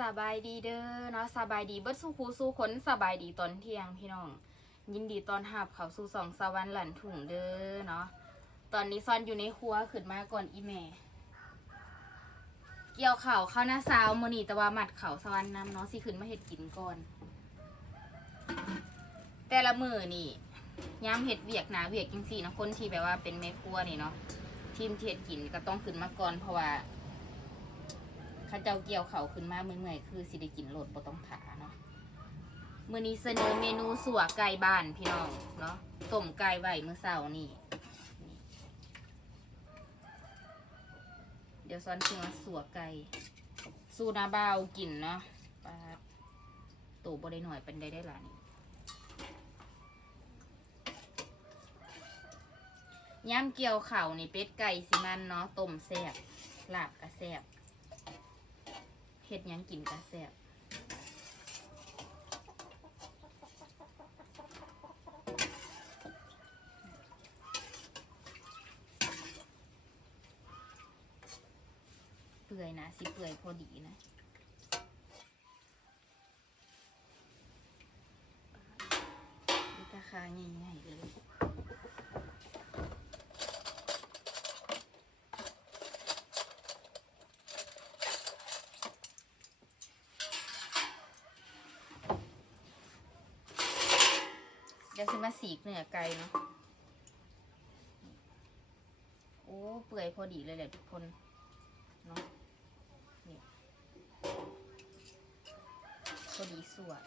สบายดีเด้อเนาะสบายดีเบิดสู้ครูสู้คนสบายดีตอนเที่ยงพี่น้อง ยินดีตอนหับเขาสู่สองสวรรค์หลันถุงเด้อเนาะตอนนี้ซอนอยู่ในครัวขึ้นมาก่อนอีแม่เกี่ยวเข่าเข้าวหน้าซาวมอนีต่ว่าหมัดเข่าสวรรค์นำเนาะสิขึ้นมาเห็ดกินก่อน แต่ละมือนี่ย้ำเห็ดเวียกหนาเวียกจริงๆนะคนที่แบบว่าเป็นแม่ครัวนี่เนาะทีมเห็ดกินก็ต้องขึ้นมาก่อนเพราะว่า ข้าเจ้าเกี่ยวเขาขึ้นมาเมื่อยๆคือสิได้กินโหลดบ่ต้องถาเนาะมื้อนี้เสนอเมนูสัวไก่บ้านพี่น้องเนาะต้มไก่ไว้มื้อเช้านี่เดี๋ยวซ้อนสิมสัวไก่สูนาบาวกินเนาะปาตูบ่ได้หน่อยเป็นได้ได้หลานี่ย่ำเกี่ยวเข่าวนี่เป็ดไก่สิมันเนาะต้มแซ่บลาบกระแซ่บ เฮ็ดหยังกินกะแซ่บเปื่อยนะสิเปื่อยพอดีนะนี่ราคาใหญ่ ๆเลยเดี๋ยวสิมาสีกเนื้อไก่เนาะโอ้เปื่อยพอดีเลยแหละทุกคนเนาะนี่พอดีสวย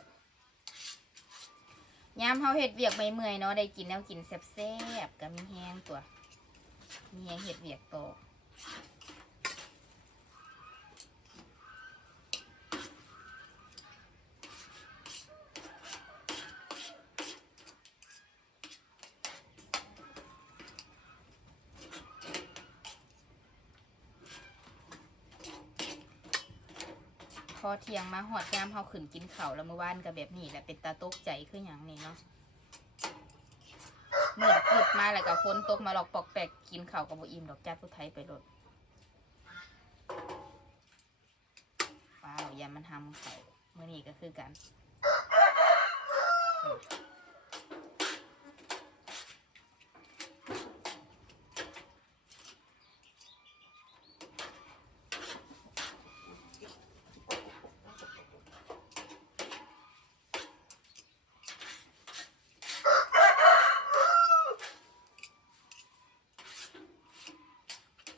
ยามเฮาเห็ดเวียกไม่เมื่อยเนาะได้กินแนวกินแซ่บๆกับมีแห้งตัวมีแห้งเห็ดเวียกโต อพอเที่ยงมาหอดยามเฮาขึ้นกินข้าวแล้วเมื่อวานก็แบบนี้แหละเป็นตาตกใจคืออย่างนี้เนาะเมื่อขึ้นมาแล้วก็ฝนตกมาหลอกปอกแปกกินข้าวกับบอิ่มดอกจัดผู้ไทยไปรถฟ้าวอย่ามันทำเขาเมื่อนี้ก็คือกัน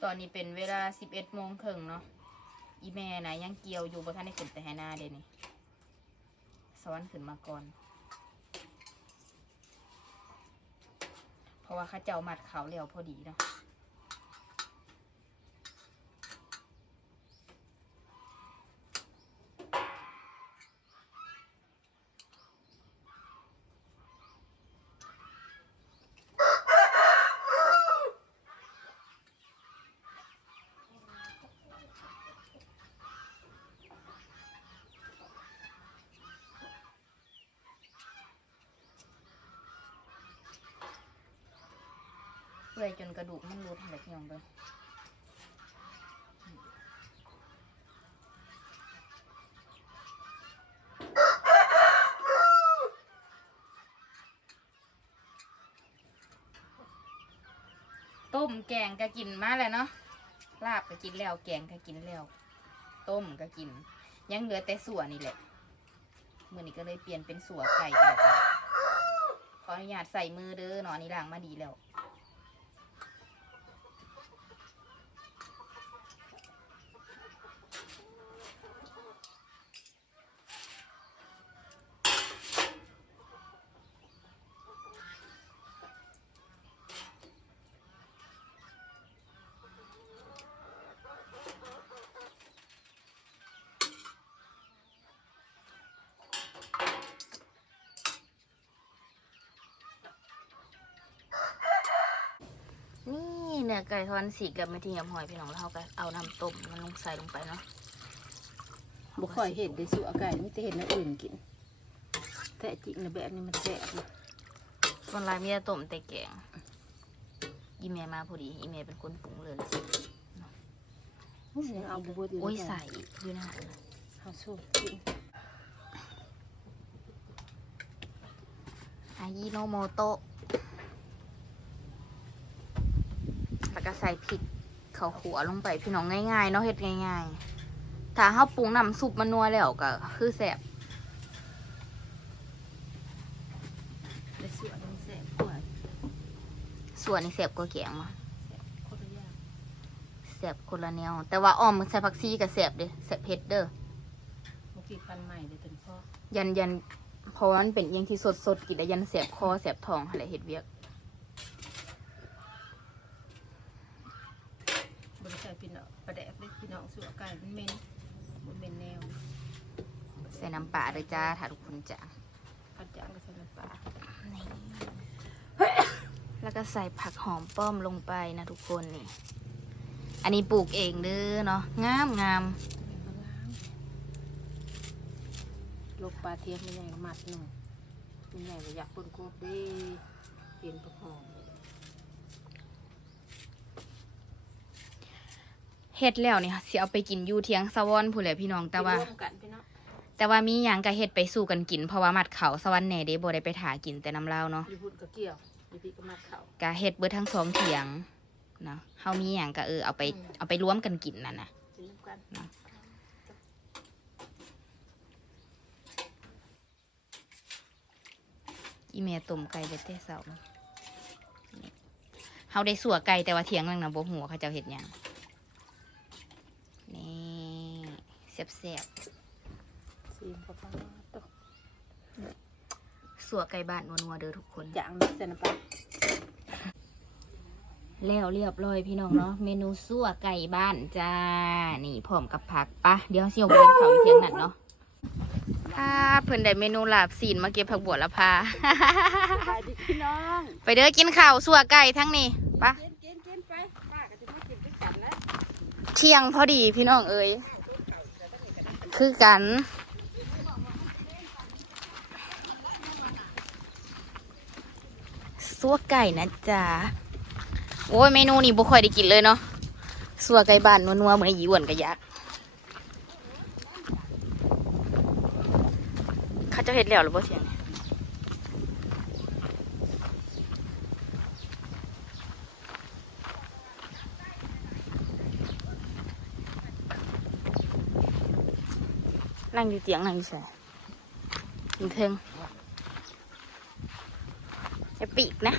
อนนี้เป็นเวลาสิบเอ็ดโมงครึ่งเนาะอีแม่นะยังเกี่ยวอยู่บนท่านได้ขึ้นแต่ให้หน้าเดนี่สวรรค์ขึ้นมาก่อน เพราะว่าข้าเจ้ามัดเขาเร็วพอดีเนาะ ปื่อยจนกระดูกมันรูดแบบยองเบิ่งต้มแกงก็กินมาแล้วเนาะลาบก็กินแล้ว แกงก็กินแล้ว ต้มก็กิน ยังเหลือแต่สัวนี่แหละมือนี้ก็เลยเปลี่ยนเป็นสัวไก่กันแล้วกันขออนุญาตใส่มือเด้อเนาะอันนี่ล้างมาดีแล้ว นี่เนื้อไก่ทอนสีกับไม่ทิ้งกับหอยพี่น้องแล้วเขาก็เอาน้ำต้มมันลงใส่ลงไปเนาะบ่ค่อยเห็นได้สู่อากาศมีแต่เห็นอย่างอื่นกิน แต่จริงนะแบบนี้มันแซ่บนะคนลายมีแต่ต้มแต่แกงอีเมลมาพอดีอีเมลเป็นคนปรุงเลยเอาบ่เบิดโอ้ยใส่อยู่นะเฮาข้าวสุกกินอายิโนโมโตะแล้ว ก็ใส่พริกข้าวขัวลงไปพี่น้องง่ายๆเนาะเฮ็ดง่ายๆ ถ้าเฮาปรุงน้ำซุปมันนัวแล้วก็คือแซ่บแต่ส่วนมันแซ่บกว่าส่วนนี้แซ่บกว่าแกงวะแซ่บคนละอย่างแซ่บคนละแนว แต่ว่าอ้อมใส่ผักชีกับแซ่บเด้แซ่บเผ็ดเด้อเมื่อกี้ปันใหม่เลยถึงพ่อยันยันเพราะว่ามันเป็นอหยังที่สดสดๆกินแล้วยันแสบคอแสบท้องอะไรเห็ดเวียก บริษัทพี่น้องประแดกเล็กพี่น้องสุกไก่มันเหม็นมันเหม็นแนว ใส่น้ำปลา เลยจ้าถ้าทุกคนจ้ากัดจางก็ใส่น้ำปลาแล้วก็ใส่ผักหอมป้อมลงไปนะทุกคนนี่ อันนี้ปลูกเองเด้อเนาะงามงามมันล้างลูกปลาเทียมมันใหญ่ก็มัดหนึ่งมันใหญ่ก็อยากปนโคบเด้เปลี่ยนประหอมเฮ็ดแล้วนี่สิเอาไปกินอยู่เทียงสะวอนผู้นแหละพี่น้องแต่ว่าไปร่วมกันพี่น้อง แต่ว่ามีหยังก็เฮ็ดไปสู่กันกินเพราะว่ามัดเขาสะวันแหน่เด้บ่ได้ไปถากินแต่น้ำเล่าวเนาะอยู่พุ่นก็เกี่ยวอยู่พี่ก็มัดเขาก็เฮ็ดเบิดทั้งสองเถียงเนาะเฮามีหยังก็เออเอาไปอืมเอาไปรวมกันกินนั่นน่ะกินน้ำกันอีเมียต้มไก่เด็ดแต่เสานี่เฮาได้สัวไก่แต่ว่าเถียงนั่นนะบ่หัวเขาเจ้าเฮ็ดหยังนี่แซ่บ ซีมปลาปลาตกๆสัวไก่บ้านนัวๆเด้อทุกคนจางนักเสนปลาแล้วเรียบร้อยพี่น้องเนาะเมนูสัวไก่บ้านจ้า นี่พร้อมกับผักปะเดี๋ยวเสี่ยวไปเล่นเขาอยู่เทียงนั่นเนาะอ่าเพิ่นได้เมนูลาบซีนมาเก็บผักบัวละพาไปดิพี่น้อง ไปเด้อกินข้าวสัวไก่ทั้งนี้ปะกินกินกินไปป้าก็จะมากินด้วยกันแล้วเที่ยงพอดีพี่น้องเอ้ยคือกัน สัวไก่นะจ๊ะโอ้ยเมนูนี้บุคอยได้กินเลยเนาะสัวไก่บ้านนัวๆเหมือนหยีอ้วนกะยักเขาจะเห็ดแล้วหรือเปล่าเที่ยงนั่งอยู่เตียงนั่งอยู่ใส่อยู่เทิงอย่า ปีกนะ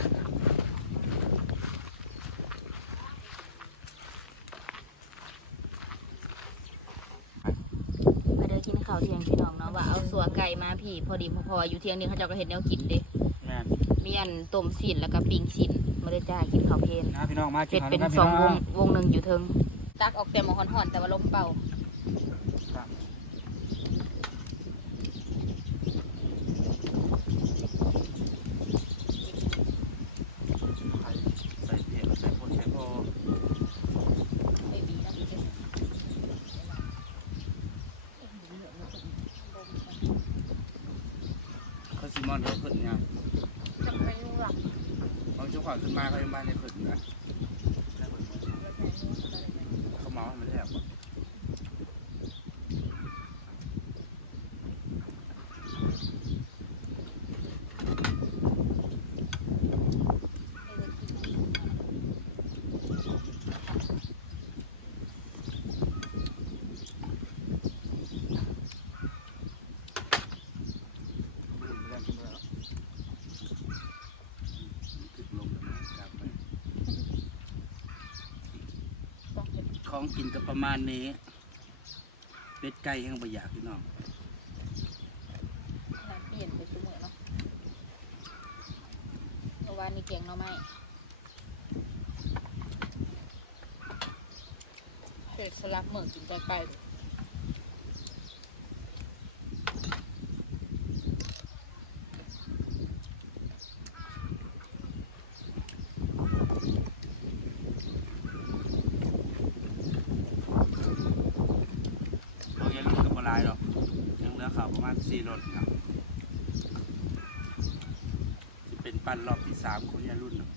มาเดินกินข้าวเที่ยงพี่น้องเนาะว่าเอาสัวไก่มาพี่ พอดีพอพออยู่เที่ยงนี้เขาเจ้าก็เห็นแนวกินเด้แม่นมีอันต้มสินแล้วก็ปิ้งสินมาได้จ้ากินข้าวเพลนนะพี่น้องมากิเป็ดข้าวเป็นด้วยกัสองวพี่งน้วงหนึ่งอยู่เทิงตักออกแต่หมอห่อนๆแต่ว่าลมเป่า ใส่เผ็ดใส่ผงใส่พอ ไม่มีนะพี่เด้ เขาซิมอนเขาขึ้นไงจะไม่รู้หรอกบางเจ้าของขึ้นมาเขายังมาในขึ้นนะเขาเมาให้มันแล้ว ของกินก็ประมาณนี้ เป็ดไก่ยังบ่อยากพี่น้องน้ำเปลี่ยนไปทุกมื้อเนาะเมื่อวานนี้เก่งหน่อไม้เผ็ดสลักเหมือนกินไก่ไป เรายังรุ่นกับป ลายหรอกยังเหลือข่าวประมาณสี่รถครับสิเป็นปั้นรอบที่สามของยารุ่นเนาะ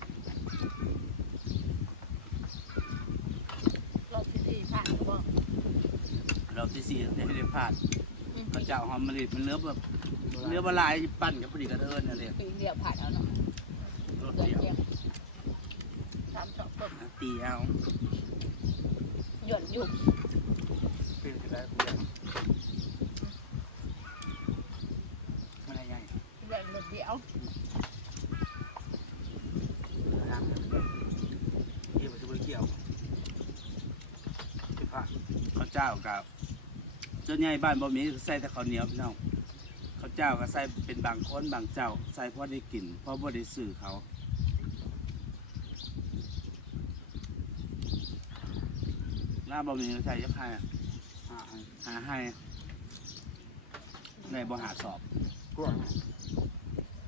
รอบที่สี่ผ่านก็บอกรอบที่สี่ได้ได้ผ่านข้าวเจ้าหอมมะลิมันเลือแบบเลือบละลายปั้นกับพอดีกระเทินอะไรปีเดียวผ่านเอาเนาะรสเดือดเดียวเดียวสามสองคนตีเอาหย่อนอยู่เป็นไปได้ไม่ได้ใหญ่ เดือดเดือดเดียว น้ำนี่มันจะไปเกี่ยวที่พระข้าวเจ้ากับเจ้าใหญ่บ้านบ่มีใส่แต่ข้าวเหนียวพี่น้องข้าวเจ้าก็ใส่เป็นบางคนบางเจ้า ใส่เพราะได้กินเพราะบ่ได้ซื้อเขาหน้าบ่มีใส่ยักษ์ให้อะหาให้ในบ่หาสอบกล้วย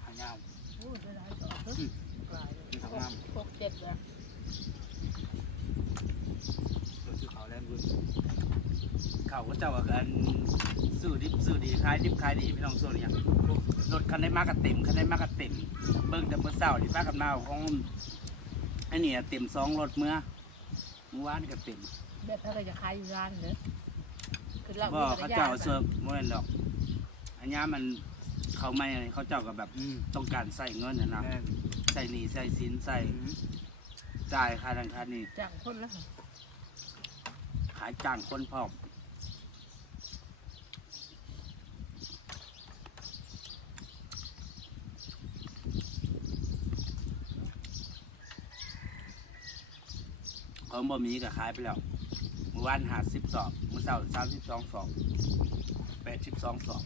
หายาวโอ้ยได้หลายสองเด้ออืมหลายเลยกินข้าวงามพวกเจ็ดเลยรถชื่อเขาแล่นบุญ เขาก็เจ้ากับการซื้อดิบซื้อดีขายดิบขายดีพี่น้องโซนเนี่ยรถคันได้มากกับเต็มคันได้มากกับเต็ม เบิ่งแต่เมื่อเช้าที่ป้ากับนาวของไอ้เนี่ยเต็มสองรถเมื่อเมื่อวานก็เต็มแบบถ้าเราจะขายอยู่ร้านเด้อคือเราบ่เขาเจ้าเสิร์ฟบ่แม่นดอก อันนี้มันเขาไม่เขาเจ้าก็แบบอืมต้องการใส่เงินนะนะแน่นใส่หนี้ใส่สินใส่อืมจ่ายค่าทางค่านี่จ้างคนละขายจ้างคนพร้อมของบ่มีก็ขายไปแล้วเมื่อวานหาสิบสองเมื่อเช้าสามสิบสองสองแปดสิบสองสอง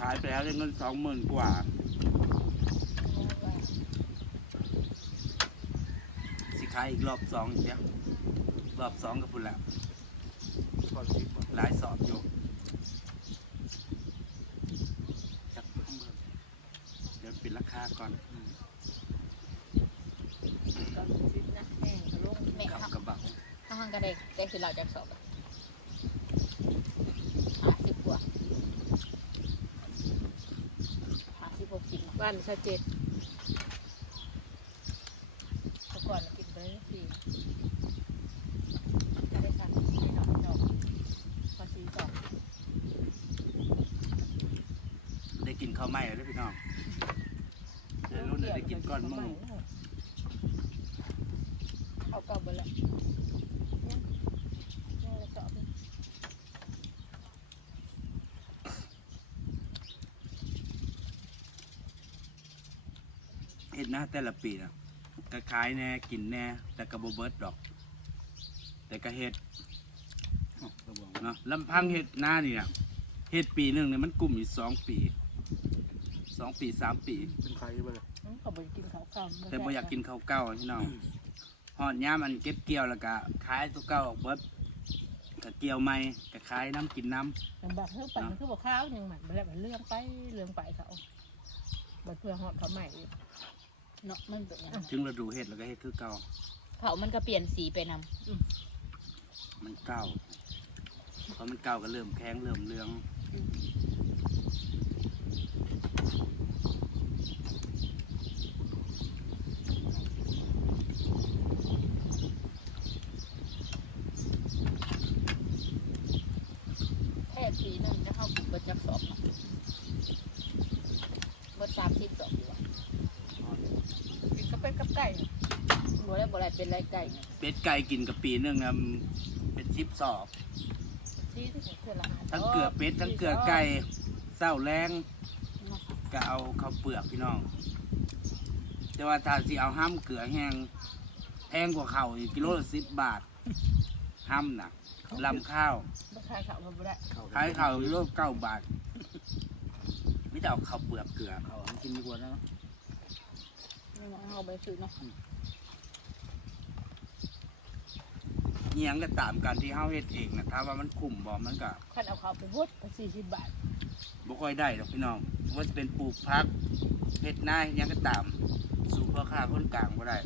ขายไปแล้วได้เงินสองหมื่นกว่าสิขายอีกรอบสองอีกแล้ว รอบสองกับพุ่นแล้วพอสิบบ่หลายสอบอยู่จักเพิ่มเบิ่งเดี๋ยวปิดราคาก่อนอืมก็สิบนะแห้งกระลงแม่เข้าครับกระเป๋าถ้าหังกระเด็กได้คือเราจะสอบอะห้าสิบกว่าห้าสิบหกสิบบ้านชาเจ็ดเมื่อก่อนเรากินไปสี่จะได้สั่งให้น้องดอกพอสีสอง ได้กินข้าวไห ม้แล้วพี่น้องเดี๋ยวรุ่นได้กินก้อนหมูเอาเก่าไปแล้วเนี่ยเนี่ยเราสอบเห็ดหน้าแต่ละปีนะก็ขายแน่กินแน่แต่กระโบเบิร์ดดอก แต่ก็เห็ดอ้าวระวังเนาะลำพังเห็ดหน้านี่นะเห็ดปีหนึ่งเนี่ยมันกลุ่มอยู่สองปี สองปีสามปี เป็นใครบ่เลยอืมเขาไปกินข้าวเก่าแต่บ่อยากกินข้าวเก่าพี่น้องหอดย่ามมันเก็บเกี่ยวแล้วก็ขายตัวเก่าออกเบิดก็เกี่ยวใหม่ก็ขายน้ำกินน้ลำบากเท่าปันคือบอกข้าวยังหมันมาแล้วมันเลื่องไปเลื่องไปเขาบัดเพื่อหอดเขาใหม่อีกเนาะมันเป็นอย่างนั้นำถึงฤดูเห็ดแล้วก็เห็ดคือเก่าเขามันก็เปลี่ยนสีไปนมันเก่าพอมันเก่าก็เริ่มแข็งเริ่มเหลืองำแค่ปีหนึ่งจะเข้าเบิดจักสอบเนาะเบิดสามสิบสอบอยู่อะกินก็เป็นกับไก่บัวได้บัวได้เป็นไรไก่ เนี่ยเป็ดไก่กินกับปีหนึงนะเป็นชิปสอบที่ที่ผมเคยละหาทั้งเกลือเป็ดทั้งเกลือไก่เศร้าแรงก็เอาข้าวเปลือกพี่น้อง แต่ว่าถ้าสิเอาห้ามเกลือแห้งแพงกว่าข้าวอีกกิโลละสิบบาทห้ามนะลำข้าวไม่ขายข้าวมันบัวได้เข้าขายข้าวกิโลเก้าบาทไม่ได้เอาข้าวเปลือกเกลือเขาเอากินดีกว่านะนี่นะเอาไปซื้อเนาะ เนียงก็ตามการที่เฮาเฮ็ดเองนะถ้าว่ามันคุ้มบ่มันก็คันเอาข้าวไปพุดก็สี่สิบบาทบ่ค่อยได้ดอกพี่น้องว่าจะเป็นปลูกพักเฮ็ดนาเฮ็ดหยังก็ตาม สู่พ่อค้าคนกลางบ่ได้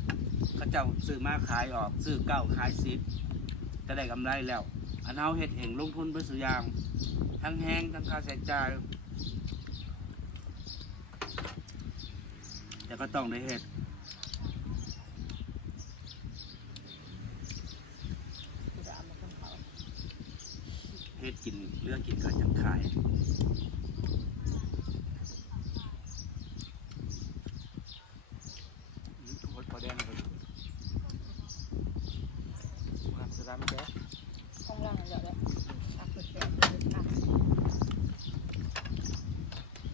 เขาเจ้าซื้อมาขายออกซื้อเก้าขายสิบจะได้กำไรแล้วอันเฮาเฮ็ดเองลงทุนไปสุอย่าง ทั้งแห้งทั้งค่าใช้จ่ายแต่ก็ต้องได้เฮ็ด คือเอามาคนเขา เฮ็ดกินเลือกกินก็จังขายอืมโคตรพอแดงเลยมาจะได้ไหมแกข้างล่างนั่นแหละแหละตักเปิดแสบเลยตัก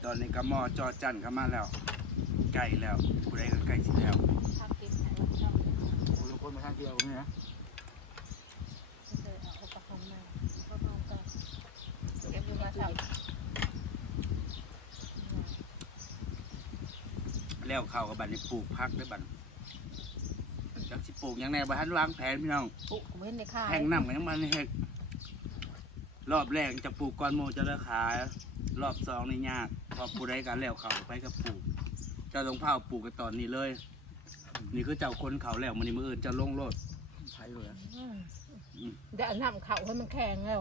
ตอนนี้ก็หม้อจอจันเข้ามาแล้ว ไก่แล้วผู้ใดก็ไก่สิแล้วตักกินให้ว่าชอบโอ้ยคนมาทางเดียวนี่นะ เคยเอาปลาคองมาก็ต้องก็เก็บอยู่มาชอบ แล้วเข้าวกับบัดนี้ปลูกพักได้บัดจักสิปลูกหยังไงบ่ทันวางแผนพี่น้องปุ๊กูเห็นในข้าวแห้งน้ำกันยังมันเฮ็ดรอบแรกจะปลูกก้อนโมจะได้ขาย รอบสองนี่ยากพอผู้ใดกันแล้วเขาไปกับปลูก เจ้าต้องเผาปลูกกันตอนนี้เลย นี่คือเจ้าคนเขาแล้วมันนี่มืออื่นจะลงโลดไทยเลยเดี๋ยวน้ำเขาให้มันแข็งแล้ว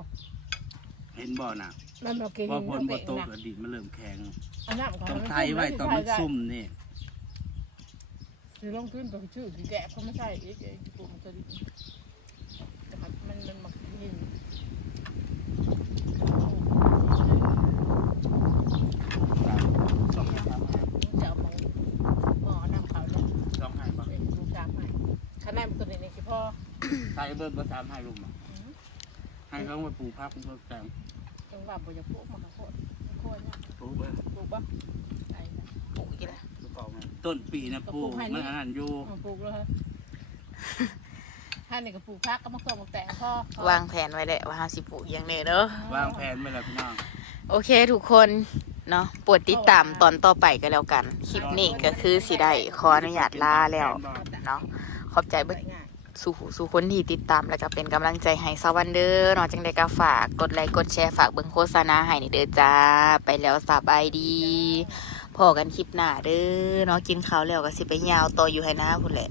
เห็นบ่น่ะมันมากินพอพลน้ำบ่เด็กโตนะกดินมันเริ่มแข็งเอาน้ำเขาต้องไทยไว้ตอนมันซุ่มนี่ คือลงทุนไปชื่อแกะเขาไม่ใช่อีกไอ้ปุ๊มันจะดีแต่มันมันมันมากินสองให้จะเอามองหมอน้ำเขาแล้วสองให้บ่เป็นดูกามให้ข้างในมันตัวนี้นี่คือพ่อไทยเบิ่งก็ตามให้ลุงมาให้เขามาปลูกพักปลูกแตงจังหวะบ่จะปลูกมันก็โคตรโคตรเนี่ยปลูกเลยปลูกปะ เก่าไงต้นปีนะปลูกมันอันนั้นอยู่มาปลูกแล้วฮะถ้านี่ก็ปลูกพักก็มาส่งมาแต่งพ่อวางแผนไว้แล้วว่าเฮาสิปลูกอย่างนี้เด้อวางแผนไว้แล้วพี่น้องโอเคทุกคนเนาะโปวดติดตามตอนต่อไปก็แล้วกัน คลิปนี้ก็คือสิได้ขออนุญาตลาแล้วเนาะขอบใจเบิดง่ายสู่หูสู่คนที่ติดตามแล้วก็เป็นกำลังใจให้สวันเดอร์เนาะจังใดก็ฝากกดไลค์กดแชร์ฝากเบิ่งโฆษณาให้นี่เด้อจ้า ไปแล้วสบายดี พอกันคลิปหน้าเด้อเนาะกินข้าวแล้วก็สิไปยาวต่ออยู่ให้หน้าพุ่นแหละ